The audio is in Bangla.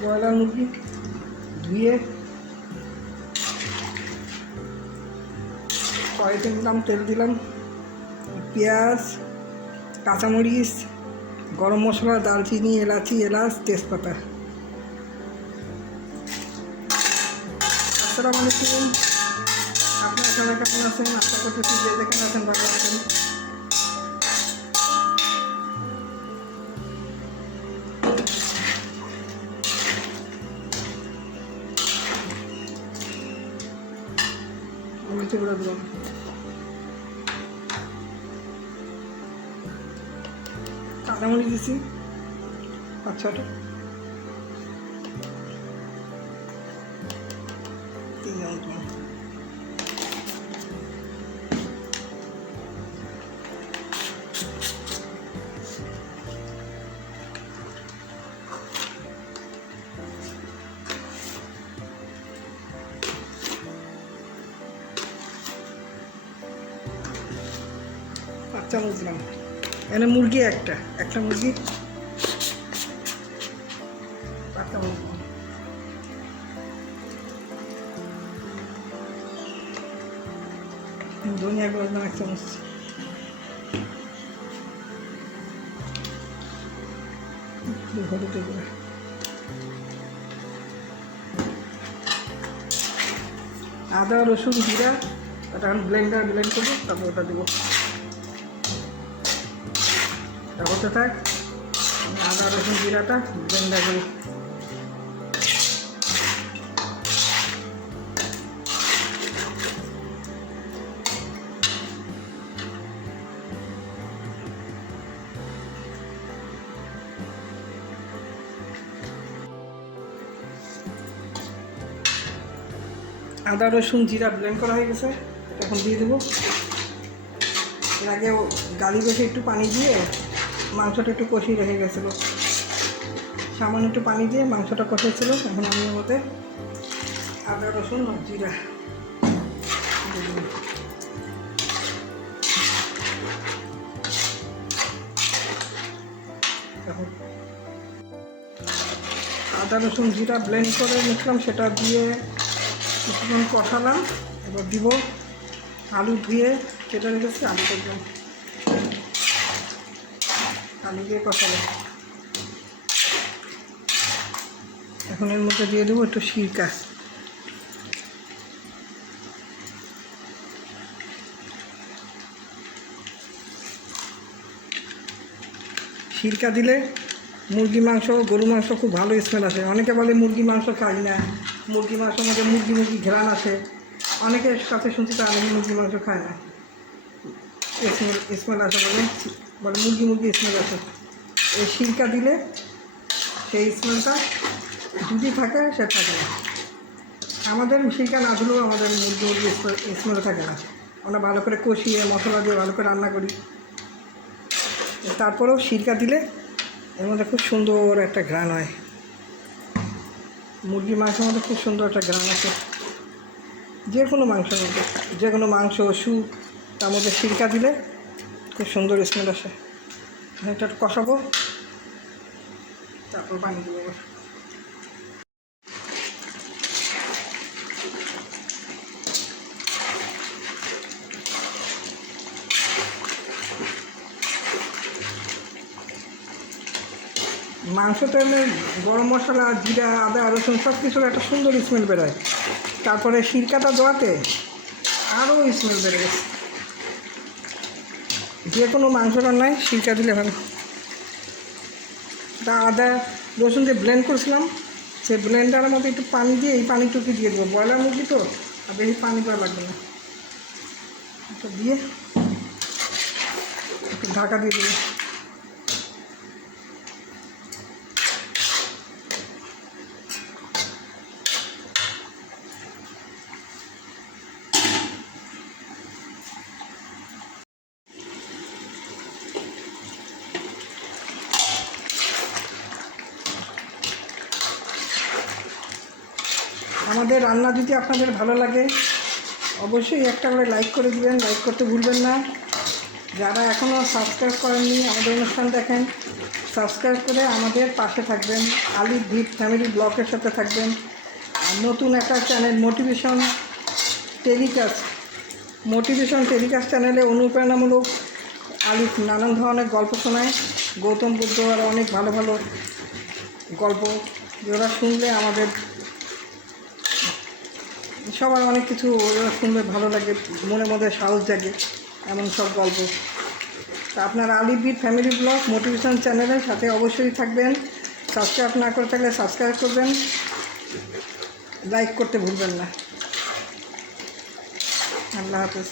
ব্রয়লার মুরগি ধুয়ে কড়াইতে দিলাম, তেল দিলাম, পেঁয়াজ, কাঁচামরিচ, গরম মশলা, দারচিনি, এলাচ, তেজপাতা। আসসালামু আলাইকুম, আপনারা সবাই কেমন আছেন? আশা করতেছি যে যেখানে আছেন ভালো আছেন। মরিচে গুঁড়া দিলাম, কাঁচামরিচ দিছি 5-6টা, 3 চামচ। চামচ দিলাম। এখানে মুরগি একটা মুরগি 5 চামচ। ধনিয়া গুঁড়ো দিলাম 1 চামচ। হলুদের গুঁড়া, আদা রসুন জিরা ওটা এখন ব্লেন্ড করবো, তারপর ওটা দেবো। হতে থাক, আদা রসুন জিরাটা ব্লেন্ডার করি। আদা রসুন জিরা ব্লেন্ড করা হয়ে গেছে, এখন দিয়ে দেবো। এর আগে গালি বেশি একটু পানি দিয়ে মাংসটা একটু কষিয়ে রেখে গেছিলো, সামান্য একটু পানি দিয়ে মাংসটা কষেছিল। এখন আমি এর মধ্যে আদা রসুন জিরা আদা রসুন জিরা ব্লেন্ড করে নিলাম, সেটা দিয়ে কিছুক্ষণ কষালাম। এবার দিব আলু ধুয়ে কেটে রেখেছি, আলুটা দিলাম, আলু দিয়ে কষালাম। এখন এর মধ্যে দিয়ে দেবো একটু সিরকা। সিরকা দিলে মুরগি মাংস, গরু মাংস খুব ভালো স্মেল আসে। অনেকে বলে মুরগি মাংস খাই না, মুরগি মাংসের মধ্যে মুরগি ঘ্রাণ আসে। অনেকের কাছে শুনছি তো আমি মুরগি মাংস খায় না, স্মেল আসে বলে মুরগি স্মেল আসে। এই সিরকা দিলে সেই স্মেলটা যদি থাকে সে থাকে না। আমাদের সিরকা না দিলেও আমাদের মুরগি স্মেলও থাকে না। আমরা ভালো করে কষিয়ে মশলা দিয়ে ভালো করে রান্না করি। তারপরেও সিরকা দিলে এর মধ্যে খুব সুন্দর একটা ঘ্রাণ হয়। মুরগি মাংসের মধ্যে খুব সুন্দর একটা ঘ্রাণ আছে। যে কোনো মাংসের মধ্যে, যে কোনো মাংস স্যুপ, তার মধ্যে সিরকা দিলে খুব সুন্দর স্মেল আসে। এটা কষাবো, তারপর পানি দেবো। মাংসতে গরম মশলা, জিরা, আদা রসুন সব কিছুর একটা সুন্দর স্মেল বেরোয়। তারপরে সিরকাটা দেওয়াতে আরও স্মেল বেড়ে গেছে। যে কোনো মাংস রান্নায় সিরকা দিলে ভালো। তা আদা রসুন যে ব্লেন্ড করেছিলাম, সেই ব্লেন্ডারের মধ্যে একটু পানি দিয়ে এই পানিটুকু দিয়ে দেবো। ব্রয়লার মুরগি তো আর বেশি পানি দেওয়া লাগবে না। এটা দিয়ে একটু ঢাকা দিয়ে দেবো। আমাদের রান্না যদি আপনাদের ভালো লাগে অবশ্যই একটা করে লাইক করে দিবেন, লাইক করতে ভুলবেন না। যারা এখনও সাবস্ক্রাইব করেননি, আমাদের অনুষ্ঠান দেখেন, সাবস্ক্রাইব করে আমাদের পাশে থাকবেন, আলিফ ভিট ফ্যামিলি ব্লগের সাথে থাকবেন। আর নতুন একটা চ্যানেল মোটিভেশন টেলিকাস্ট চ্যানেলে অনুপ্রেরণামূলক আলিফ নানান ধরনের গল্প শোনায়। গৌতম বুদ্ধ আর অনেক ভালো ভালো গল্প, যেগুলো শুনলে আমাদের সবার অনেক কিছু ওরা শুনলে ভালো লাগে, মনের মধ্যে সাহস জাগে, এমন সব গল্প। তা আপনারা আলিফ ভিট ফ্যামিলি ব্লগ মোটিভেশন চ্যানেলের সাথে অবশ্যই থাকবেন। সাবস্ক্রাইব না করে থাকলে সাবস্ক্রাইব করবেন, লাইক করতে ভুলবেন না। আল্লাহ হাফেজ।